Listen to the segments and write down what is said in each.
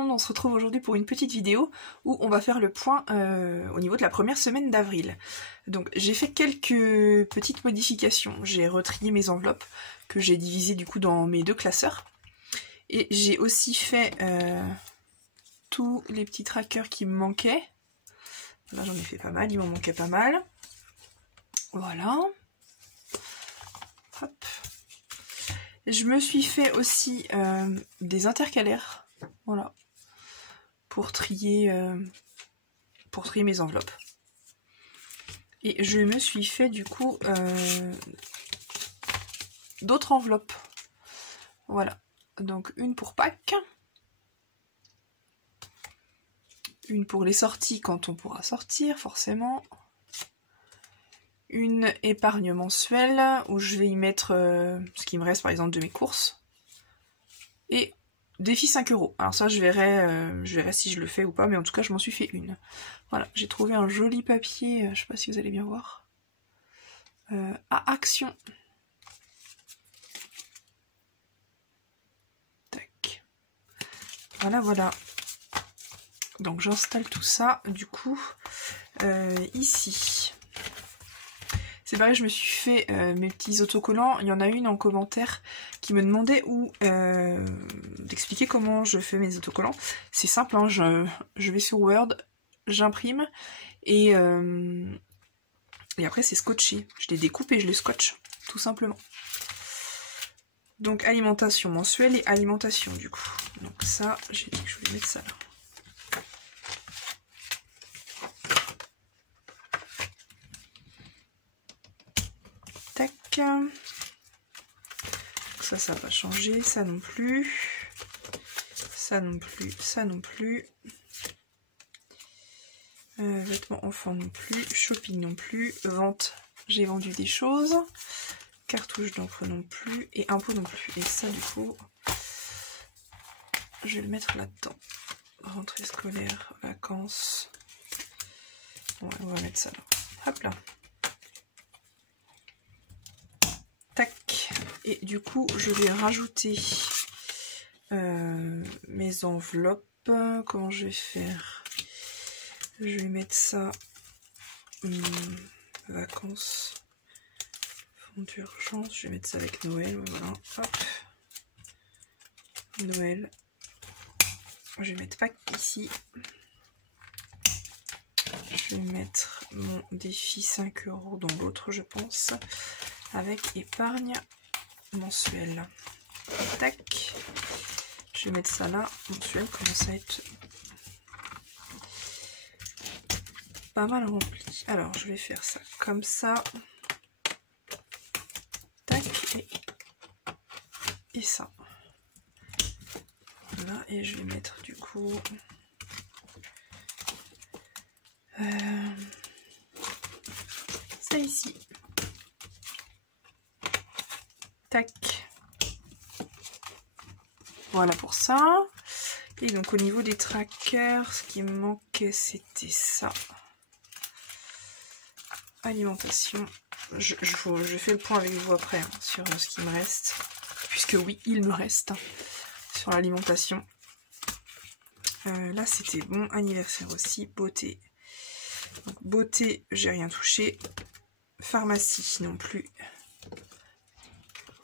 monde, on se retrouve aujourd'hui pour une petite vidéo où on va faire le point au niveau de la première semaine d'avril. Donc j'ai fait quelques petites modifications, j'ai retrié mes enveloppes que j'ai divisées du coup dans mes deux classeurs. Et j'ai aussi fait tous les petits trackers qui me manquaient. Là j'en ai fait pas mal, il m'en manquait pas mal. Voilà. Hop. Je me suis fait aussi des intercalaires, voilà, pour trier mes enveloppes. Et je me suis fait du coup d'autres enveloppes. Voilà, donc une pour Pâques, une pour les sorties quand on pourra sortir forcément, une épargne mensuelle où je vais y mettre ce qui me reste par exemple de mes courses, et défi 5 €. Alors ça je verrai si je le fais ou pas, mais en tout cas je m'en suis fait une. Voilà, j'ai trouvé un joli papier, je sais pas si vous allez bien voir, à Action. Tac. Voilà, voilà. Donc j'installe tout ça, du coup, ici. C'est pareil, je me suis fait mes petits autocollants. Il y en a une en commentaire qui me demandait d'expliquer comment je fais mes autocollants. C'est simple, hein, je vais sur Word, j'imprime et après c'est scotché. Je les découpe et je les scotche, tout simplement. Donc alimentation mensuelle et alimentation du coup. Donc ça, j'ai dit que je voulais mettre ça là. Tac. Ça va pas changer, ça non plus. Ça non plus, ça non plus. Vêtements enfants non plus, shopping non plus, vente, j'ai vendu des choses, cartouche d'encre non plus, et impôts non plus. Et ça du coup, je vais le mettre là-dedans. Rentrée scolaire, vacances. Ouais, on va mettre ça là. Hop là. Tac. Et du coup, je vais rajouter mes enveloppes. Comment je vais faire? Je vais mettre ça, vacances, fonds d'urgence, je vais mettre ça avec Noël, voilà, hop, Noël, je vais mettre Pâques ici, je vais mettre mon défi 5 € dans l'autre je pense, avec épargne mensuelle, tac, je vais mettre ça là, mensuel, commence à être pas mal rempli. Alors je vais faire ça comme ça, tac, et ça. Voilà, et je vais mettre du coup ça ici. Tac. Voilà pour ça. Et donc au niveau des trackers, ce qui me manquait c'était ça. Alimentation. Je fais le point avec vous après hein, sur ce qui me reste. Puisque oui, il me reste hein, sur l'alimentation. Là c'était bon. Anniversaire aussi. Beauté. Donc, beauté, j'ai rien touché. Pharmacie non plus.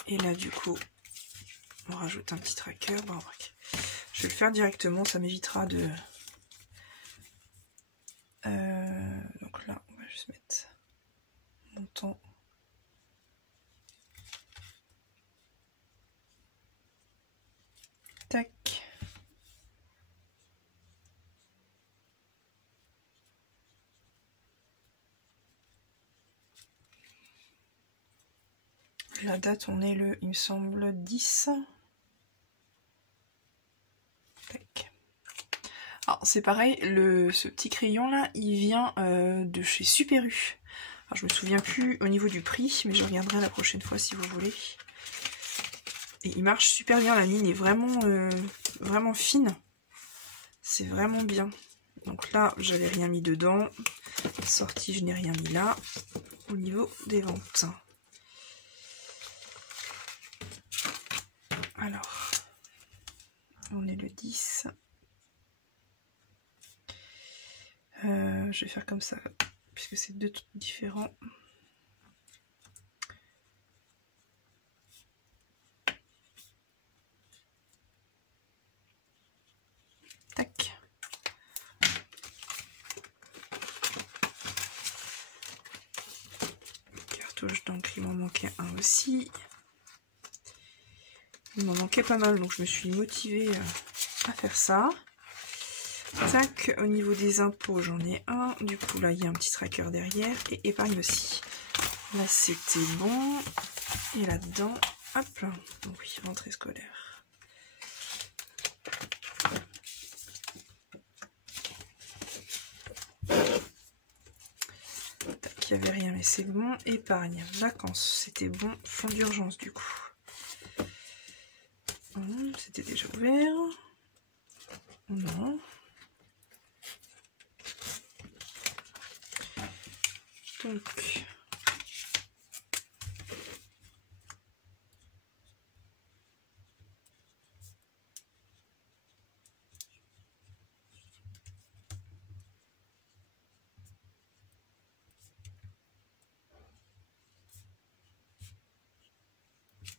Et là du coup, on rajoute un petit tracker. Bon, je vais le faire directement, ça m'évitera de... donc là, on va juste mettre montant. Tac. La date, on est le, il me semble, 10. Tac. Alors c'est pareil, ce petit crayon là, il vient de chez Super U. Alors, je me souviens plus au niveau du prix, mais je regarderai la prochaine fois si vous voulez. Et il marche super bien, la ligne est vraiment fine. C'est vraiment bien. Donc là, j'avais rien mis dedans. Sortie, je n'ai rien mis là. Au niveau des ventes. Alors, on est le 10. Je vais faire comme ça, puisque c'est deux trucs différents. Tac. Cartouche d'encre, il m'en manquait un aussi. Il m'en manquait pas mal, donc je me suis motivée à faire ça. Tac, au niveau des impôts, j'en ai un. Du coup, là, il y a un petit tracker derrière. Et épargne aussi. Là, c'était bon. Et là-dedans, hop. Donc oui, rentrée scolaire. Tac, il n'y avait rien, mais c'est bon. Épargne, vacances, c'était bon. Fonds d'urgence, du coup. C'était déjà ouvert. Non. Donc...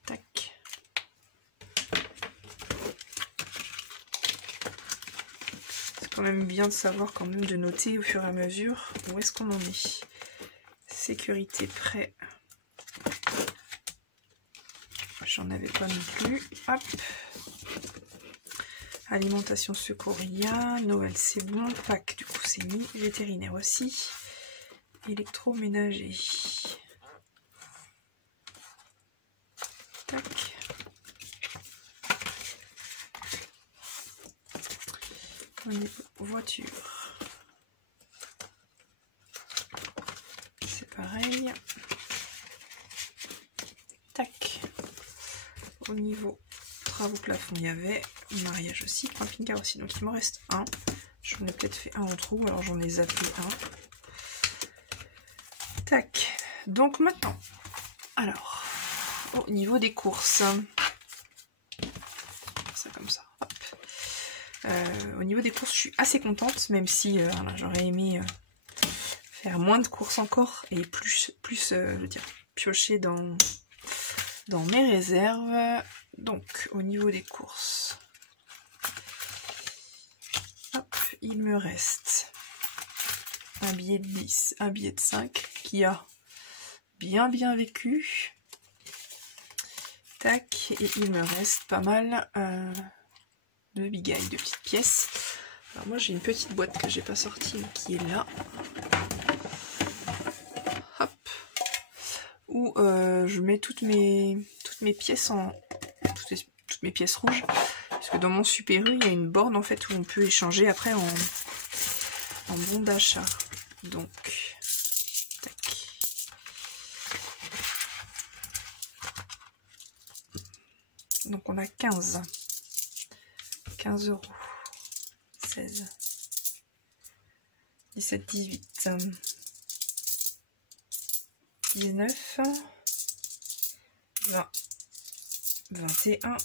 Tac. C'est quand même bien de savoir quand même de noter au fur et à mesure où est-ce qu'on en est. Sécurité, prêt. J'en avais pas non plus. Hop. Alimentation, secours, il y a. Noël, c'est bon. Pâques, du coup, c'est mis. Vétérinaire aussi. Électroménager. Tac. Au niveau voiture. C'est pareil. Tac. Au niveau travaux plafond, il y avait mariage aussi, camping-car aussi. Donc il m'en reste un. J'en ai peut-être fait un en trou, alors j'en ai zappé un. Tac. Donc maintenant, alors, au niveau des courses. Ça comme ça. Hop. Au niveau des courses, je suis assez contente, même si voilà, j'aurais aimé faire moins de courses encore et plus je veux dire, piocher dans mes réserves. Donc, au niveau des courses, hop, il me reste un billet de 10, un billet de 5 qui a bien vécu. Tac, et il me reste pas mal de bigailles, de petites pièces. Alors moi j'ai une petite boîte que j'ai pas sortie mais qui est là. Hop. Où je mets toutes mes pièces en... toutes mes pièces rouges. Parce que dans mon Super U, il y a une borne en fait où on peut échanger après en bon d'achat. Donc, tac. Donc on a 15 €. 16, 17, 18, 19, 20, 21,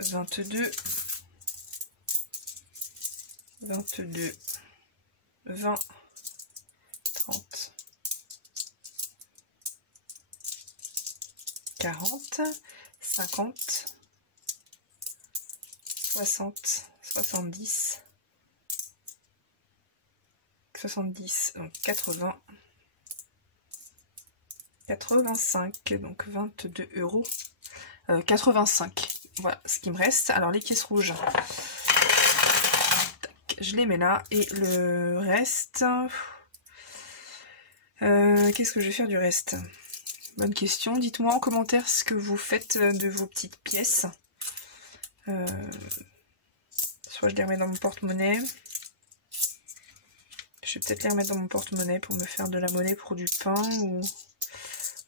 22, 22, 20, 30, 40, 50, 60, 70, 70, donc 80, 85, donc 22 €. 85, voilà ce qui me reste. Alors les pièces rouges, tac, je les mets là. Et le reste, qu'est-ce que je vais faire du reste? Bonne question, dites-moi en commentaire ce que vous faites de vos petites pièces. Soit je les remets dans mon porte-monnaie. Je vais peut-être les remettre dans mon porte-monnaie pour me faire de la monnaie pour du pain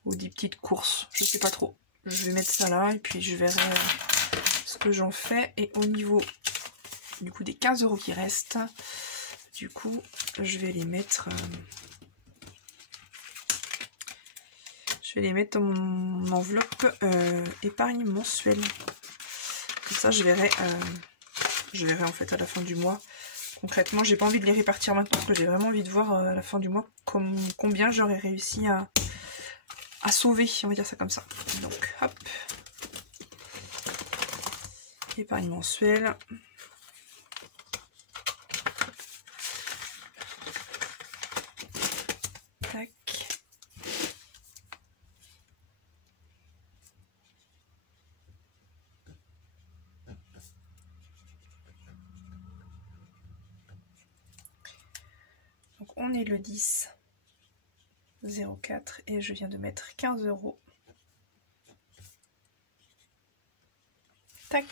ou des petites courses. Je sais pas trop. Je vais mettre ça là et puis je verrai ce que j'en fais. Et au niveau du coup des 15 € qui restent, du coup je vais les mettre Je vais les mettre dans mon enveloppe épargne mensuelle. Comme ça, je verrai en fait à la fin du mois. Concrètement, j'ai pas envie de les répartir maintenant parce que j'ai vraiment envie de voir à la fin du mois combien j'aurais réussi à sauver, on va dire ça comme ça. Donc, hop. Épargne mensuelle. Tac. Donc on est le 10/04 et je viens de mettre 15 €. Tac.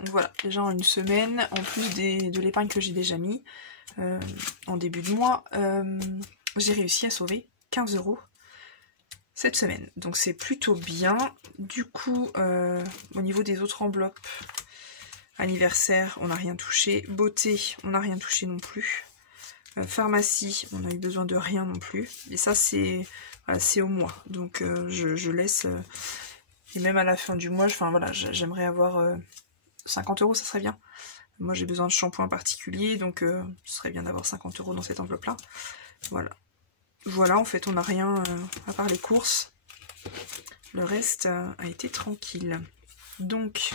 Donc voilà, déjà en une semaine, en plus de l'épargne que j'ai déjà mis en début de mois, j'ai réussi à sauver 15 € cette semaine. Donc c'est plutôt bien. Du coup, au niveau des autres enveloppes, anniversaire, on n'a rien touché. Beauté, on n'a rien touché non plus. Pharmacie, on n'a eu besoin de rien non plus. Et ça, c'est au mois. Donc je laisse... et même à la fin du mois, enfin voilà, j'aimerais avoir 50 €, ça serait bien. Moi, j'ai besoin de shampoing particulier, donc ce serait bien d'avoir 50 € dans cette enveloppe-là. Voilà. Voilà, en fait, on n'a rien à part les courses. Le reste a été tranquille. Donc,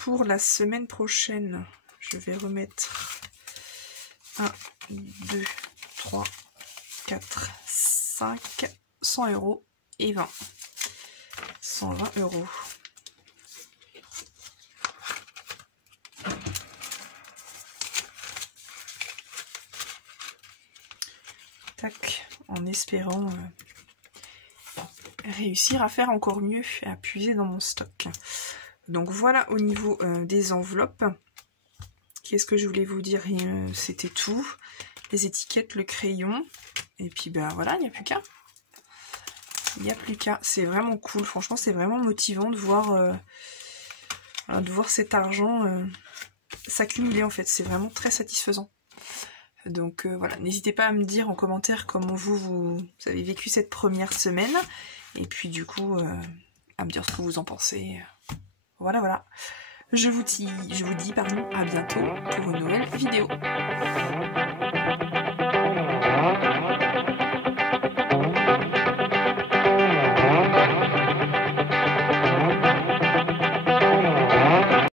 pour la semaine prochaine, je vais remettre 1, 2, 3, 4, 5, 100 € et 20. 120 €. Tac, en espérant réussir à faire encore mieux et à puiser dans mon stock. Donc voilà au niveau des enveloppes. Qu'est-ce que je voulais vous dire? C'était tout. Les étiquettes, le crayon. Et puis ben voilà, il n'y a plus qu'à. Il n'y a plus qu'à. C'est vraiment cool. Franchement, c'est vraiment motivant de voir cet argent s'accumuler en fait. C'est vraiment très satisfaisant. Donc voilà, n'hésitez pas à me dire en commentaire comment vous avez vécu cette première semaine. Et puis du coup, à me dire ce que vous en pensez. Voilà, voilà. Je vous dis à bientôt pour une nouvelle vidéo.